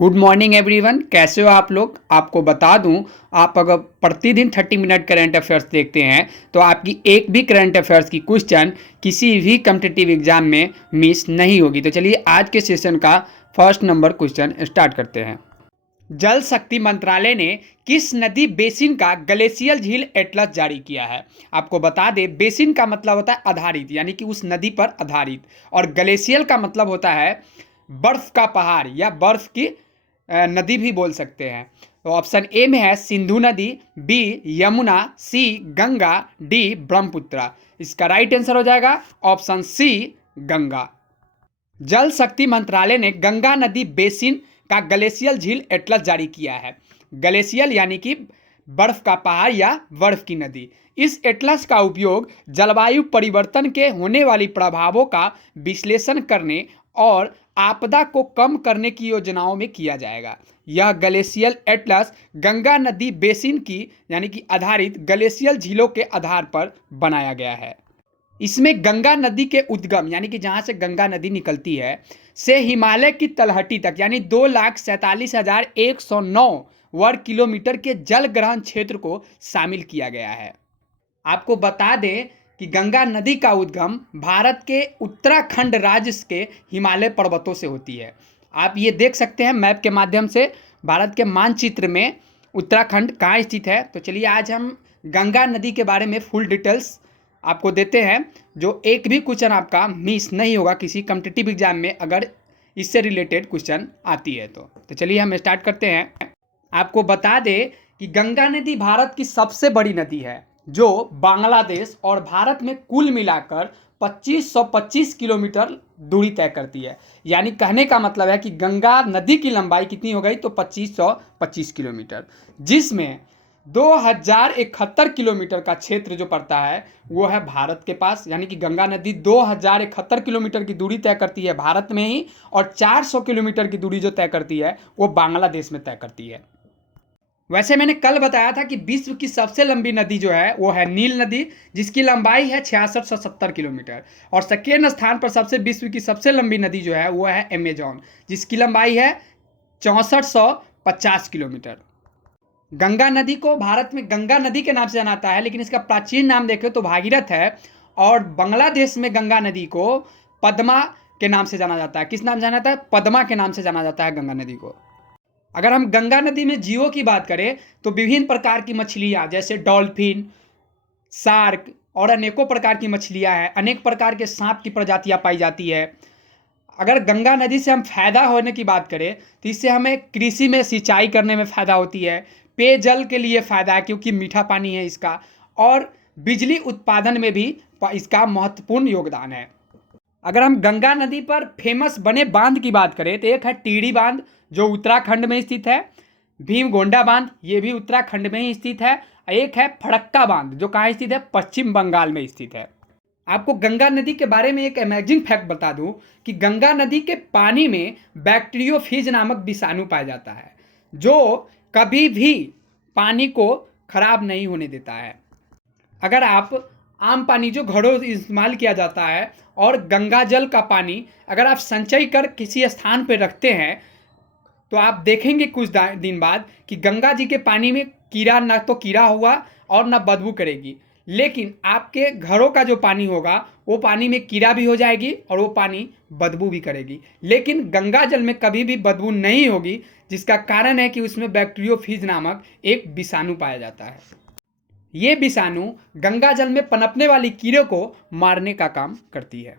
Good morning everyone. कैसे हो आप लोग। आपको बता दूं, आप अगर प्रतिदिन 30 मिनट करंट अफेयर्स देखते हैं तो आपकी एक भी करंट अफेयर्स की क्वेश्चन किसी भी कॉम्पिटिटिव एग्जाम में मिस नहीं होगी। तो चलिए आज के सेशन का फर्स्ट नंबर क्वेश्चन स्टार्ट करते हैं। जल शक्ति मंत्रालय ने किस नदी बेसिन का ग्लेशियल झील एटलस जारी किया है। आपको बता दें, बेसिन का मतलब होता है आधारित, यानी कि उस नदी पर आधारित, और ग्लेशियल का मतलब होता है बर्फ का पहाड़ या बर्फ की नदी भी बोल सकते हैं। तो ऑप्शन ए में है सिंधु नदी, बी यमुना, सी गंगा, डी ब्रह्मपुत्र। इसका राइट आंसर हो जाएगा ऑप्शन सी गंगा। जल शक्ति मंत्रालय ने गंगा नदी बेसिन का ग्लेशियल झील एटलस जारी किया है। ग्लेशियल यानी कि बर्फ का पहाड़ या बर्फ की नदी। इस एटलस का उपयोग जलवायु परिवर्तन के होने वाली प्रभावों का विश्लेषण करने और आपदा को कम करने की योजनाओं में किया जाएगा। यह ग्लेशियल एटलस गंगा नदी बेसिन की यानी कि आधारित ग्लेशियल झीलों के आधार पर बनाया गया है। इसमें गंगा नदी के उद्गम यानी कि जहां से गंगा नदी निकलती है से हिमालय की तलहटी तक यानी 2,47,109 वर्ग किलोमीटर के जल ग्रहण क्षेत्र को शामिल किया गया है। आपको बता दें कि गंगा नदी का उद्गम भारत के उत्तराखंड राज्य के हिमालय पर्वतों से होती है। आप ये देख सकते हैं मैप के माध्यम से भारत के मानचित्र में उत्तराखंड कहाँ स्थित है। तो चलिए आज हम गंगा नदी के बारे में फुल डिटेल्स आपको देते हैं, जो एक भी क्वेश्चन आपका मिस नहीं होगा किसी कॉम्पिटिटिव एग्जाम में अगर इससे रिलेटेड क्वेश्चन आती है तो चलिए हम स्टार्ट करते हैं। आपको बता दें कि गंगा नदी भारत की सबसे बड़ी नदी है, जो बांग्लादेश और भारत में कुल मिलाकर 2525 किलोमीटर दूरी तय करती है। यानी कहने का मतलब है कि गंगा नदी की लंबाई कितनी हो गई तो 2525 किलोमीटर, जिसमें 2071 किलोमीटर का क्षेत्र जो पड़ता है वो है भारत के पास। यानी कि गंगा नदी 2071 किलोमीटर की दूरी तय करती है भारत में ही, और 400 किलोमीटर की दूरी जो तय करती है वो बांग्लादेश में तय करती है। वैसे मैंने कल बताया था कि विश्व की सबसे लंबी नदी जो है वो है नील नदी, जिसकी लंबाई है 6670 किलोमीटर, और सेकेंड स्थान पर विश्व की सबसे लंबी नदी जो है वो है अमेजॉन, जिसकी लंबाई है 6450 किलोमीटर। गंगा नदी को भारत में गंगा नदी के नाम से जाना जाता है, लेकिन इसका प्राचीन नाम देखें तो भागीरथ है, और बांग्लादेश में गंगा नदी को पद्मा के नाम से जाना जाता है। किस नाम से जाना जाता है? पद्मा के नाम से जाना जाता है गंगा नदी को। अगर हम गंगा नदी में जीवों की बात करें तो विभिन्न प्रकार की मछलियाँ जैसे डॉल्फिन, शार्क और अनेकों प्रकार की मछलियाँ हैं। अनेक प्रकार के सांप की प्रजातियाँ पाई जाती है। अगर गंगा नदी से हम फायदा होने की बात करें तो इससे हमें कृषि में सिंचाई करने में फ़ायदा होती है, पेयजल के लिए फ़ायदा है क्योंकि मीठा पानी है इसका, और बिजली उत्पादन में भी इसका महत्वपूर्ण योगदान है। अगर हम गंगा नदी पर फेमस बने बांध की बात करें तो एक है टीडी बांध जो उत्तराखंड में स्थित है, भीमगोंडा बांध ये भी उत्तराखंड में ही स्थित है, एक है फड़क्का बांध जो कहाँ स्थित है? पश्चिम बंगाल में स्थित है। आपको गंगा नदी के बारे में एक अमेजिंग फैक्ट बता दूं कि गंगा नदी के पानी में बैक्टीरियोफेज नामक विषाणु पाया जाता है, जो कभी भी पानी को खराब नहीं होने देता है। अगर आप आम पानी जो घरों इस्तेमाल किया जाता है और गंगा जल का पानी अगर आप संचय कर किसी स्थान पर रखते हैं तो आप देखेंगे कुछ दिन बाद कि गंगा जी के पानी में कीड़ा ना तो कीड़ा होगा और ना बदबू करेगी, लेकिन आपके घरों का जो पानी होगा वो पानी में कीड़ा भी हो जाएगी और वो पानी बदबू भी करेगी। लेकिन गंगा जल में कभी भी बदबू नहीं होगी, जिसका कारण है कि उसमें बैक्टीरियोफेज नामक एक विषाणु पाया जाता है। ये विषाणु गंगा जल में पनपने वाली कीड़ों को मारने का काम करती है।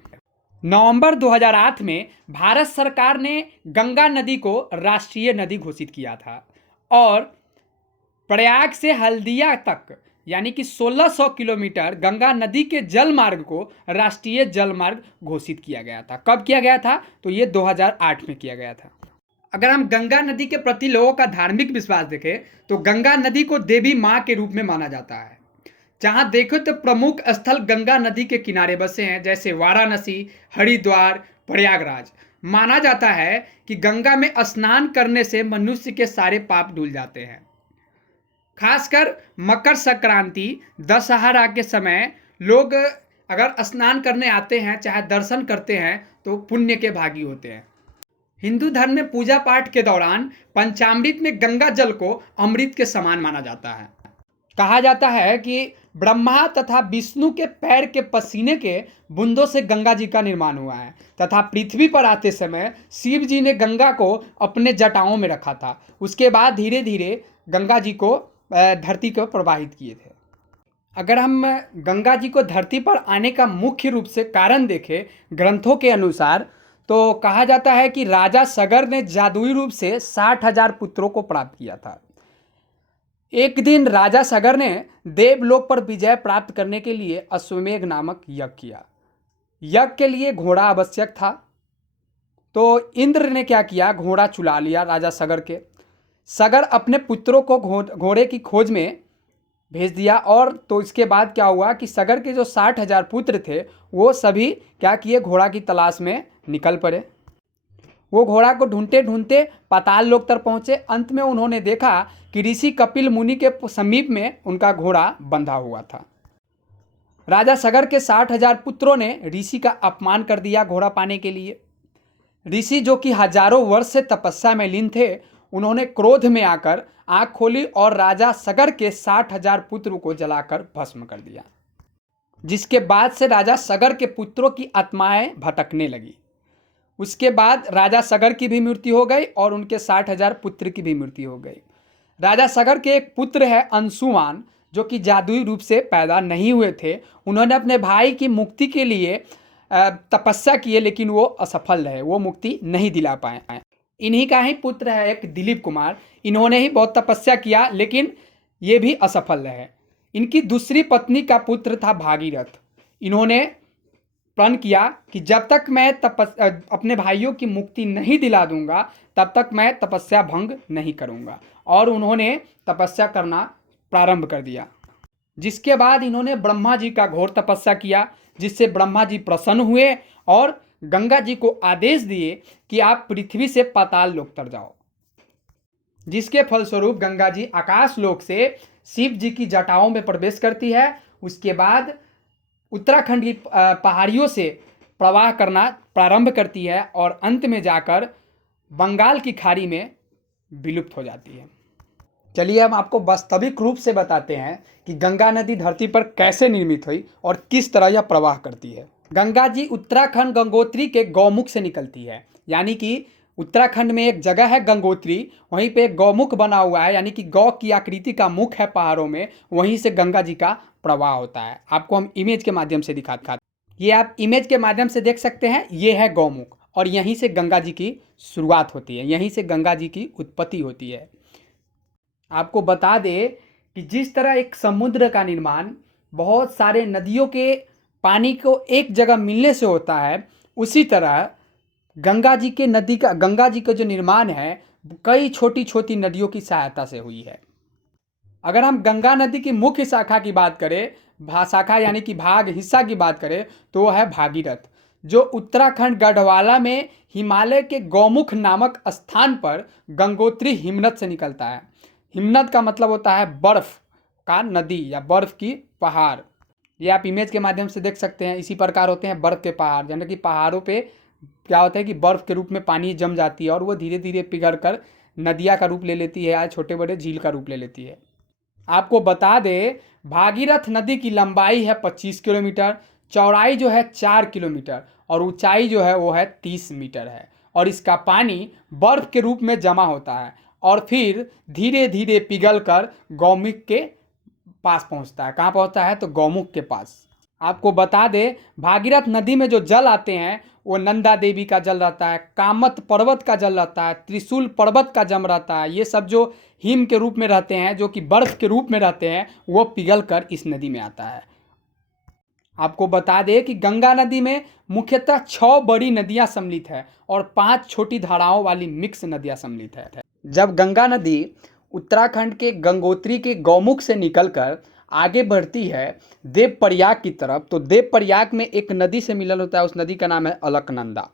नवंबर 2008 में भारत सरकार ने गंगा नदी को राष्ट्रीय नदी घोषित किया था, और प्रयाग से हल्दिया तक यानी कि 1600 किलोमीटर गंगा नदी के जल मार्ग को राष्ट्रीय जल मार्ग घोषित किया गया था। कब किया गया था? तो ये 2008 में किया गया था। अगर हम गंगा नदी के प्रति लोगों का धार्मिक विश्वास देखें तो गंगा नदी को देवी माँ के रूप में माना जाता है। जहाँ देखो तो प्रमुख स्थल गंगा नदी के किनारे बसे हैं, जैसे वाराणसी, हरिद्वार, प्रयागराज। माना जाता है कि गंगा में स्नान करने से मनुष्य के सारे पाप धुल जाते हैं। खासकर मकर संक्रांति, दशहरा के समय लोग अगर स्नान करने आते हैं चाहे दर्शन करते हैं तो पुण्य के भागी होते हैं। हिंदू धर्म में पूजा पाठ के दौरान पंचामृत में गंगा जल को अमृत के समान माना जाता है। कहा जाता है कि ब्रह्मा तथा विष्णु के पैर के पसीने के बूंदों से गंगा जी का निर्माण हुआ है तथा पृथ्वी पर आते समय शिव जी ने गंगा को अपने जटाओं में रखा था। उसके बाद धीरे धीरे गंगा जी को धरती को प्रवाहित किए थे। अगर हम गंगा जी को धरती पर आने का मुख्य रूप से कारण देखें ग्रंथों के अनुसार, तो कहा जाता है कि राजा सगर ने जादुई रूप से 60,000 पुत्रों को प्राप्त किया था। एक दिन राजा सगर ने देवलोक पर विजय प्राप्त करने के लिए अश्वमेध नामक यज्ञ किया। यज्ञ के लिए घोड़ा आवश्यक था, तो इंद्र ने क्या किया, घोड़ा चुला लिया राजा सगर के। सगर अपने पुत्रों को घोड़े की खोज में भेज दिया। और तो इसके बाद क्या हुआ कि सगर के जो 60,000 पुत्र थे वो सभी क्या किए, घोड़ा की तलाश में निकल पड़े। वो घोड़ा को ढूंढते ढूंढते पाताल लोक तक पहुंचे। अंत में उन्होंने देखा कि ऋषि कपिल मुनि के समीप में उनका घोड़ा बंधा हुआ था। राजा सगर के 60,000 पुत्रों ने ऋषि का अपमान कर दिया घोड़ा पाने के लिए। ऋषि जो कि हजारों वर्ष से तपस्या में लीन थे, उन्होंने क्रोध में आकर आंख खोली और राजा सगर के 60,000 पुत्रों को जलाकर भस्म कर दिया। जिसके बाद से राजा सगर के पुत्रों की आत्माएं भटकने लगी। उसके बाद राजा सगर की भी मृत्यु हो गई और उनके 60,000 पुत्र की भी मृत्यु हो गई। राजा सगर के एक पुत्र है अंशुमान, जो कि जादुई रूप से पैदा नहीं हुए थे। उन्होंने अपने भाई की मुक्ति के लिए तपस्या की, लेकिन वो असफल रहे, वो मुक्ति नहीं दिला पाए। इन्हीं का ही पुत्र है एक दिलीप कुमार। इन्होंने ही बहुत तपस्या किया, लेकिन ये भी असफल रहे। इनकी दूसरी पत्नी का पुत्र था भागीरथ। इन्होंने प्रण किया कि जब तक मैं अपने भाइयों की मुक्ति नहीं दिला दूंगा तब तक मैं तपस्या भंग नहीं करूंगा। और उन्होंने तपस्या करना प्रारंभ कर दिया। जिसके बाद इन्होंने ब्रह्मा जी का घोर तपस्या किया, जिससे ब्रह्मा जी प्रसन्न हुए और गंगा जी को आदेश दिए कि आप पृथ्वी से पाताल लोक तर जाओ। जिसके फलस्वरूप गंगा जी आकाश लोक से शिव जी की जटाओं में प्रवेश करती है। उसके बाद उत्तराखंड की पहाड़ियों से प्रवाह करना प्रारंभ करती है और अंत में जाकर बंगाल की खाड़ी में विलुप्त हो जाती है। चलिए हम आपको वास्तविक रूप से बताते हैं कि गंगा नदी धरती पर कैसे निर्मित हुई और किस तरह यह प्रवाह करती है। गंगा जी उत्तराखंड गंगोत्री के गौमुख से निकलती है। यानी कि उत्तराखंड में एक जगह है गंगोत्री, वहीं पे एक गौमुख बना हुआ है, यानी कि गौ की आकृति का मुख है पहाड़ों में, वहीं से गंगा जी का प्रवाह होता है। आपको हम इमेज के माध्यम से दिखाते हैं। ये आप इमेज के माध्यम से देख सकते हैं, ये है गौमुख और यहीं से गंगा जी की शुरुआत होती है, यहीं से गंगा जी की उत्पत्ति होती है। आपको बता दें कि जिस तरह एक समुद्र का निर्माण बहुत सारे नदियों के पानी को एक जगह मिलने से होता है, उसी तरह गंगा जी का जो निर्माण है कई छोटी छोटी नदियों की सहायता से हुई है। अगर हम गंगा नदी की मुख्य शाखा की बात करें, शाखा यानी कि भाग हिस्सा की बात करें, तो वह है भागीरथ, जो उत्तराखंड गढ़वाला में हिमालय के गौमुख नामक स्थान पर गंगोत्री हिमनद से निकलता है। हिमनद का मतलब होता है बर्फ का नदी या बर्फ की पहाड़। ये आप इमेज के माध्यम से देख सकते हैं। इसी प्रकार होते हैं बर्फ के पहाड़, यानी कि पहाड़ों पे क्या होता है कि बर्फ के रूप में पानी जम जाती है और वो धीरे धीरे पिघल कर नदिया का रूप ले लेती है या छोटे बड़े झील का रूप ले लेती है। आपको बता दें भागीरथ नदी की लंबाई है 25 किलोमीटर, चौड़ाई जो है 4 किलोमीटर और ऊंचाई जो है वो है 30 मीटर है। और इसका पानी बर्फ के रूप में जमा होता है और फिर धीरे धीरे पिघल कर गौमुख के पास पहुंचता है। कहाँ पहुंचता है? तो गौमुख के पास। आपको बता दें भागीरथ नदी में जो जल आते हैं वो नंदा देवी का जल रहता है, कामत पर्वत का जल रहता है, त्रिशूल पर्वत का जम रहता है। ये सब जो हिम के रूप में रहते हैं, जो कि बर्फ के रूप में रहते हैं, वो पिघल कर इस नदी में आता है। आपको बता दें कि गंगा नदी में मुख्यतः 6 बड़ी नदियां सम्मिलित है और 5 छोटी धाराओं वाली मिक्स नदियां सम्मिलित है। जब गंगा नदी उत्तराखंड के गंगोत्री के गौमुख से निकलकर आगे बढ़ती है देवप्रयाग की तरफ, तो देवप्रयाग में एक नदी से मिलन होता है। उस नदी का नाम है अलकनंदा।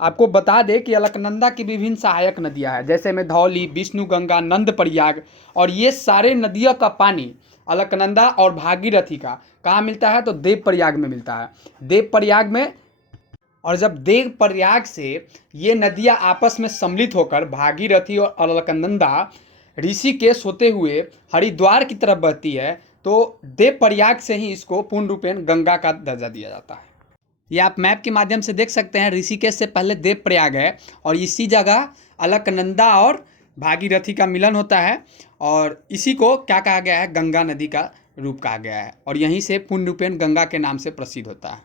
आपको बता दें कि अलकनंदा की विभिन्न सहायक नदियां हैं, जैसे में धौली, विष्णु गंगा, नंद प्रयाग, और ये सारे नदियों का पानी अलकनंदा और भागीरथी का कहाँ मिलता है? तो देवप्रयाग में मिलता है। देवप्रयाग में और जब देवप्रयाग से ये नदियां आपस में सम्मिलित होकर भागीरथी और अलकनंदा ऋषिकेश होते हुए हरिद्वार की तरफ बहती है, तो देवप्रयाग से ही इसको पूर्ण रूपेण गंगा का दर्जा दिया जाता है। ये आप मैप के माध्यम से देख सकते हैं, ऋषिकेश से पहले देवप्रयाग है और इसी जगह अलकनंदा और भागीरथी का मिलन होता है, और इसी को क्या कहा गया है, गंगा नदी का रूप कहा गया है, और यहीं से पूर्ण रूपेण गंगा के नाम से प्रसिद्ध होता है।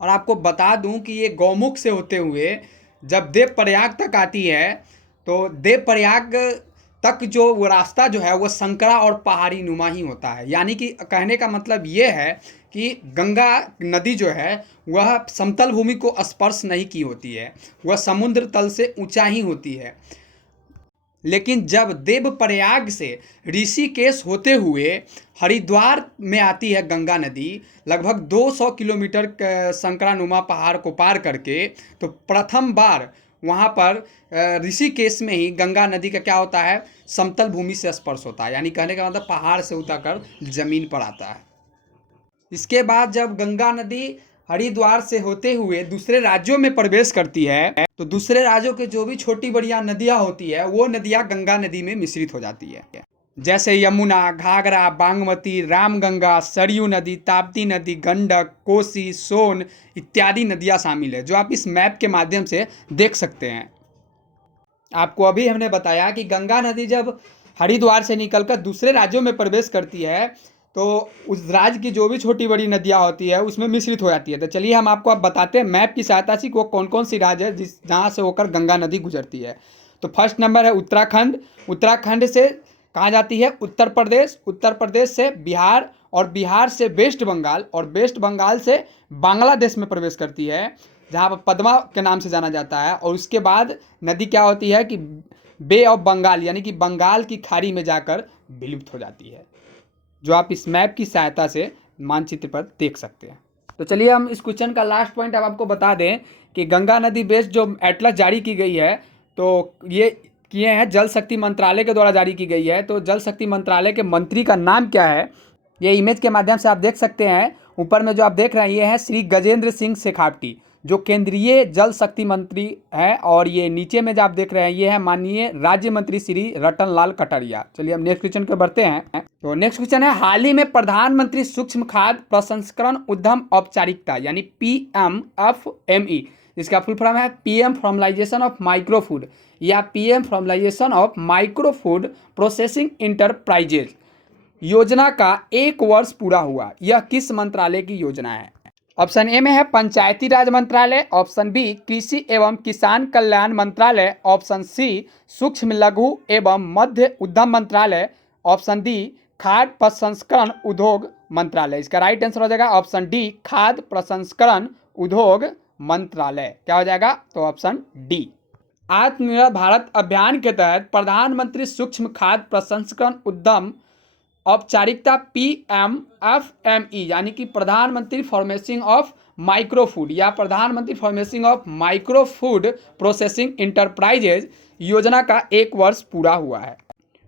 और आपको बता दूं कि ये गौमुख से होते हुए जब देवप्रयाग तक आती है, तो देवप्रयाग तक जो वो रास्ता जो है वो संकरा और पहाड़ी नुमा ही होता है। यानी कि कहने का मतलब ये है कि गंगा नदी जो है वह समतल भूमि को स्पर्श नहीं की होती है, वह समुद्र तल से ऊंचा ही होती है। लेकिन जब देवप्रयाग से ऋषिकेश होते हुए हरिद्वार में आती है गंगा नदी, लगभग 200 किलोमीटर संकरानुमा पहाड़ को पार करके, तो प्रथम बार वहाँ पर ऋषिकेश में ही गंगा नदी का क्या होता है, समतल भूमि से स्पर्श होता है। यानी कहने का मतलब पहाड़ से उतरकर जमीन पर आता है। इसके बाद जब गंगा नदी हरिद्वार से होते हुए दूसरे राज्यों में प्रवेश करती है, तो दूसरे राज्यों के जो भी छोटी बड़िया नदियाँ होती है वो नदियाँ गंगा नदी में मिश्रित हो जाती है। जैसे यमुना, घाघरा, बागमती, रामगंगा, सरयू नदी, ताप्ती नदी, गंडक, कोसी, सोन इत्यादि नदियाँ शामिल है, जो आप इस मैप के माध्यम से देख सकते हैं। आपको अभी हमने बताया कि गंगा नदी जब हरिद्वार से निकलकर दूसरे राज्यों में प्रवेश करती है, तो उस राज्य की जो भी छोटी बड़ी नदियाँ होती है उसमें मिश्रित हो जाती है। तो चलिए हम आपको अब बताते हैं मैप की सहायता से वो कौन कौन सी राज्य है जहाँ से होकर गंगा नदी गुजरती है। तो फर्स्ट नंबर है उत्तराखंड। उत्तराखंड से कहाँ जाती है, उत्तर प्रदेश। उत्तर प्रदेश से बिहार, और बिहार से वेस्ट बंगाल, और वेस्ट बंगाल से बांग्लादेश में प्रवेश करती है, जहाँ पर पद्मा के नाम से जाना जाता है। और उसके बाद नदी क्या होती है कि बे ऑफ बंगाल यानी कि बंगाल की खाड़ी में जाकर विलुप्त हो जाती है, जो आप इस मैप की सहायता से मानचित्र पर देख सकते हैं। तो चलिए हम इस क्वेश्चन का लास्ट पॉइंट अब आपको बता दें कि गंगा नदी बेस्ड जो एटलस जारी की गई है, तो ये किए हैं जल शक्ति मंत्रालय के द्वारा जारी की गई है। तो जल शक्ति मंत्रालय के मंत्री का नाम क्या है, ये इमेज के माध्यम से आप देख सकते हैं। ऊपर में जो आप देख रहे हैं ये है श्री गजेंद्र सिंह शेखावटी, जो केंद्रीय जल शक्ति मंत्री हैं। और ये नीचे में जो आप देख रहे हैं ये है माननीय राज्य मंत्री श्री रतन लाल कटारिया। चलिए हम नेक्स्ट क्वेश्चन को बढ़ते हैं। तो नेक्स्ट क्वेश्चन है, हाल ही में प्रधानमंत्री सूक्ष्म खाद्य प्रसंस्करण उद्यम औपचारिकता यानी PMFME, इसका फुल फॉर्म है PM formalisation of micro food या PM formalisation of micro food processing enterprises योजना का 1 वर्ष पूरा हुआ। यह किस मंत्रालय की योजना है? ऑप्शन ए में है पंचायती राज मंत्रालय, ऑप्शन बी कृषि एवं किसान कल्याण मंत्रालय, ऑप्शन सी सूक्ष्म लघु एवं मध्य उद्यम मंत्रालय, ऑप्शन डी खाद्य प्रसंस्करण उद्योग मंत्रालय। इसका राइट आंसर हो जाएगा ऑप्शन डी खाद्य प्रसंस्करण उद्योग मंत्रालय। क्या हो जाएगा? तो ऑप्शन डी। आत्मनिर्भर भारत अभियान के तहत प्रधानमंत्री सूक्ष्म खाद्य प्रसंस्करण उद्यम औपचारिकता PMFME यानी कि प्रधानमंत्री फॉर्मेसिंग ऑफ माइक्रो फूड या प्रधानमंत्री formalising of micro food processing enterprises योजना का 1 वर्ष पूरा हुआ है।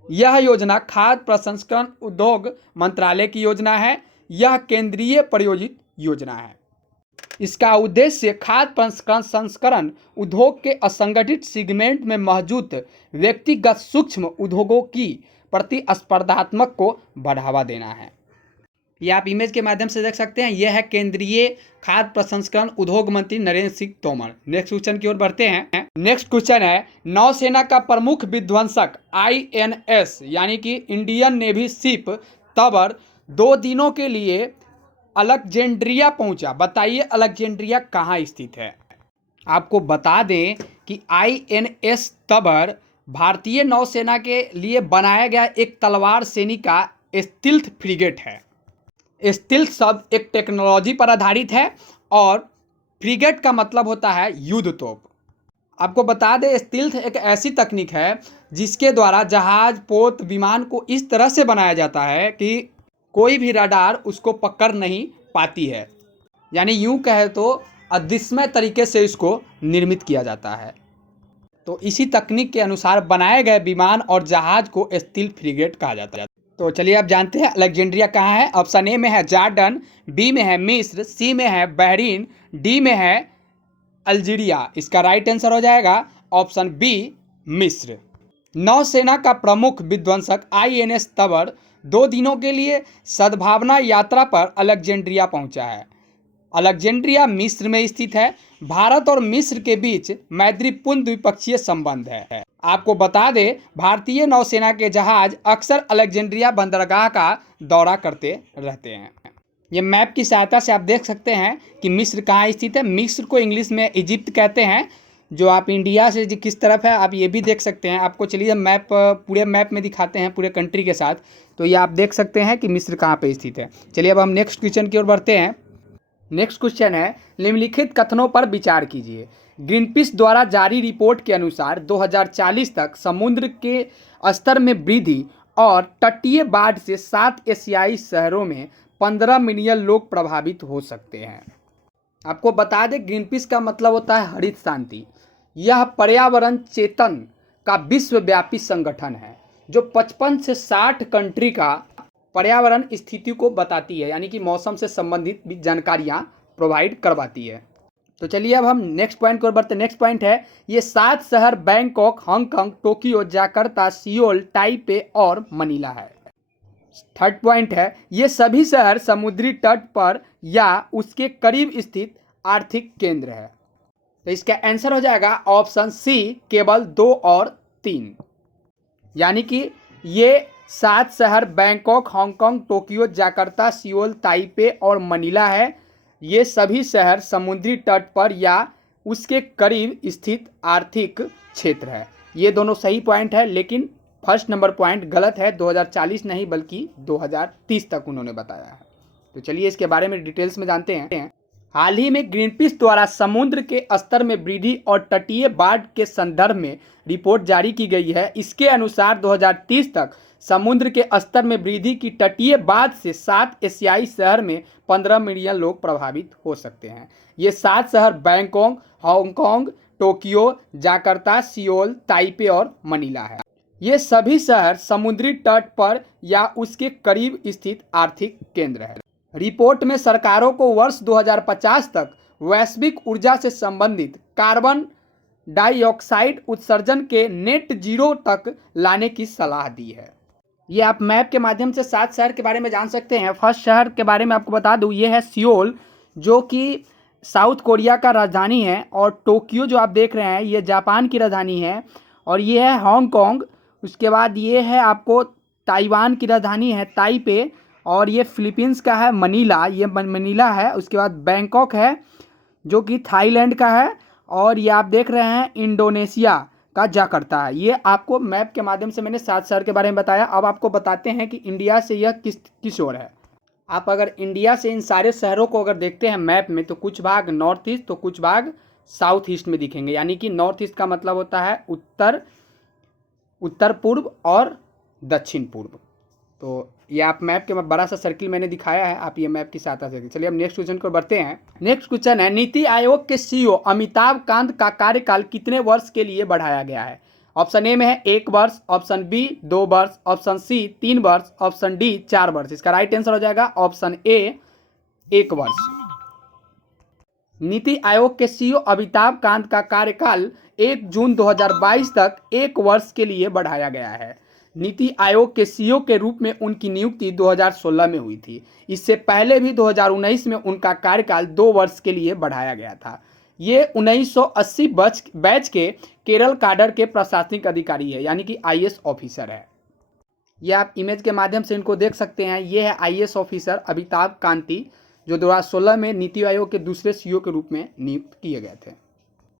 यह योजना खाद्य प्रसंस्करण उद्योग मंत्रालय की योजना है। यह केंद्रीय प्रायोजित योजना है। इसका उद्देश्य खाद्य प्रसंस्करण उद्योग के असंगठित सेगमेंट में मौजूद व्यक्तिगत सूक्ष्म उद्योगों की प्रतिस्पर्धात्मक को बढ़ावा देना है। ये आप इमेज के माध्यम से देख सकते हैं। यह है केंद्रीय खाद्य प्रसंस्करण उद्योग मंत्री नरेंद्र सिंह तोमर। नेक्स्ट क्वेश्चन की ओर बढ़ते हैं। नेक्स्ट क्वेश्चन है, नौसेना का प्रमुख विध्वंसक INS यानी कि इंडियन नेवी शिप तबर 2 दिनों के लिए अलेक्जेंड्रिया पहुंचा। बताइए अलेक्जेंड्रिया कहाँ स्थित है? आपको बता दें कि INS तबर भारतीय नौसेना के लिए बनाया गया एक तलवार सैनिक का स्टील्थ फ्रिगेट है। स्टील्थ शब्द एक टेक्नोलॉजी पर आधारित है और फ्रिगेट का मतलब होता है युद्ध तोप। आपको बता दें स्टील्थ एक ऐसी तकनीक है जिसके द्वारा जहाज, पोत, विमान को इस तरह से बनाया जाता है कि कोई भी रडार उसको पकड़ नहीं पाती है। यानी यूं कहे तो अदृश्यमय तरीके से इसको निर्मित किया जाता है। तो इसी तकनीक के अनुसार बनाए गए विमान और जहाज को स्टील्थ फ्रिगेट कहा जाता है। तो चलिए आप जानते हैं अलेक्जेंड्रिया कहाँ है। ऑप्शन ए में है जॉर्डन, बी में है मिस्र, सी में है बहरीन, डी में है अल्जीरिया। इसका राइट आंसर हो जाएगा ऑप्शन बी मिस्र। नौसेना का प्रमुख विध्वंसक INS तबर 2 दिनों के लिए सद्भावना यात्रा पर अलेक्जेंड्रिया पहुंचा है। अलेक्जेंड्रिया मिस्र में स्थित है। भारत और मिस्र के बीच मैत्रीपूर्ण द्विपक्षीय संबंध है। आपको बता दें, भारतीय नौसेना के जहाज अक्सर अलेक्जेंड्रिया बंदरगाह का दौरा करते रहते हैं। ये मैप की सहायता से आप देख सकते हैं कि मिस्र कहाँ स्थित है। मिस्र को इंग्लिश में इजिप्ट कहते हैं। जो आप इंडिया से किस तरफ है आप ये भी देख सकते हैं। आपको चलिए मैप पूरे मैप में दिखाते हैं पूरे कंट्री के साथ, तो ये आप देख सकते हैं कि मिस्र कहाँ पे स्थित है। चलिए अब हम नेक्स्ट क्वेश्चन की ओर बढ़ते हैं। नेक्स्ट क्वेश्चन है, निम्नलिखित कथनों पर विचार कीजिए। ग्रीनपीस द्वारा जारी रिपोर्ट के अनुसार 2040 तक समुद्र के स्तर में वृद्धि और तटीय बाढ़ से 7 एशियाई शहरों में 15 मिलियन लोग प्रभावित हो सकते हैं। आपको बता दें, ग्रीनपीस का मतलब होता है हरित शांति। यह पर्यावरण चेतन का विश्वव्यापी संगठन है जो 55 से 60 कंट्री का पर्यावरण स्थिति को बताती है, यानी कि मौसम से संबंधित भी जानकारियाँ प्रोवाइड करवाती है। तो चलिए अब हम नेक्स्ट पॉइंट की ओर बढ़ते हैं। नेक्स्ट पॉइंट है, ये 7 शहर Bangkok, Hong Kong, Tokyo, Jakarta, Seoul, Taipei और मनीला है। थर्ड पॉइंट है, ये सभी शहर समुद्री तट पर या उसके करीब स्थित आर्थिक केंद्र है। तो इसका आंसर हो जाएगा ऑप्शन सी, केवल 2 और 3। यानी कि ये 7 शहर Bangkok, Hong Kong, Tokyo, Jakarta, Seoul, Taipei और मनीला है। ये सभी शहर समुद्री तट पर या उसके करीब स्थित आर्थिक क्षेत्र है। ये दोनों सही पॉइंट है, लेकिन फर्स्ट नंबर पॉइंट गलत है। 2040 नहीं बल्कि 2030 तक उन्होंने बताया है। तो चलिए इसके बारे में डिटेल्स में जानते हैं। हाल ही में ग्रीनपीस द्वारा समुद्र के स्तर में वृद्धि और तटीय बाढ़ के संदर्भ में रिपोर्ट जारी की गई है। इसके अनुसार 2030 तक समुद्र के स्तर में वृद्धि की तटीय बाढ़ से 7 एशियाई शहर में 15 मिलियन लोग प्रभावित हो सकते हैं। ये 7 शहर Bangkok, Hong Kong, Tokyo, Jakarta, Seoul, Taipei और मनीला है। ये सभी शहर समुद्री तट पर या उसके करीब स्थित आर्थिक केंद्र है। रिपोर्ट में सरकारों को वर्ष 2050 तक वैश्विक ऊर्जा से संबंधित कार्बन डाइऑक्साइड उत्सर्जन के नेट जीरो तक लाने की सलाह दी है। ये आप मैप के माध्यम से 7 शहर के बारे में जान सकते हैं। फर्स्ट शहर के बारे में आपको बता दूं, ये है सियोल, जो कि साउथ कोरिया का राजधानी है। और टोक्यो जो आप देख रहे हैं ये जापान की राजधानी है। और ये है हांगकांग। उसके बाद ये है आपको ताइवान की राजधानी है ताइपे। और ये फिलीपींस का है मनीला, ये मनीला है। उसके बाद बैंकॉक है जो कि थाईलैंड का है। और ये आप देख रहे हैं इंडोनेशिया का जाकार्ता है। ये आपको मैप के माध्यम से मैंने 7 शहर के बारे में बताया। अब आपको बताते हैं कि इंडिया से यह किस ओर है। आप अगर इंडिया से इन सारे शहरों को अगर देखते हैं मैप में, तो कुछ भाग नॉर्थ ईस्ट तो कुछ भाग साउथ ईस्ट में दिखेंगे। यानी कि नॉर्थ ईस्ट का मतलब होता है उत्तर पूर्व और दक्षिण पूर्व। तो ये आप मैप के बड़ा सा सर्किल मैंने दिखाया है, आप ये मैप की सहायता से। चलिए अब नेक्स्ट क्वेश्चन को बढ़ते हैं। नेक्स्ट क्वेश्चन है, नीति आयोग के CEO अमिताभ कांत का कार्यकाल कितने वर्ष के लिए बढ़ाया गया है? ऑप्शन ए में है 1 वर्ष, ऑप्शन बी 2 वर्ष, ऑप्शन सी 3 वर्ष, ऑप्शन डी 4 वर्ष। इसका राइट आंसर हो जाएगा ऑप्शन ए 1 वर्ष। नीति आयोग के CEO अमिताभ कांत का कार्यकाल 1 जून 2022 तक 1 वर्ष के लिए बढ़ाया गया है। नीति आयोग के CEO के रूप में उनकी नियुक्ति 2016 में हुई थी। इससे पहले भी 2019 में उनका कार्यकाल 2 वर्ष के लिए बढ़ाया गया था। ये 1980 बैच के केरल काडर के प्रशासनिक अधिकारी है, यानी कि IAS ऑफिसर है। ये आप इमेज के माध्यम से इनको देख सकते हैं। ये है IAS ऑफिसर अमिताभ कांती, जो 2016 में नीति आयोग के दूसरे CEO के रूप में नियुक्त किए गए थे।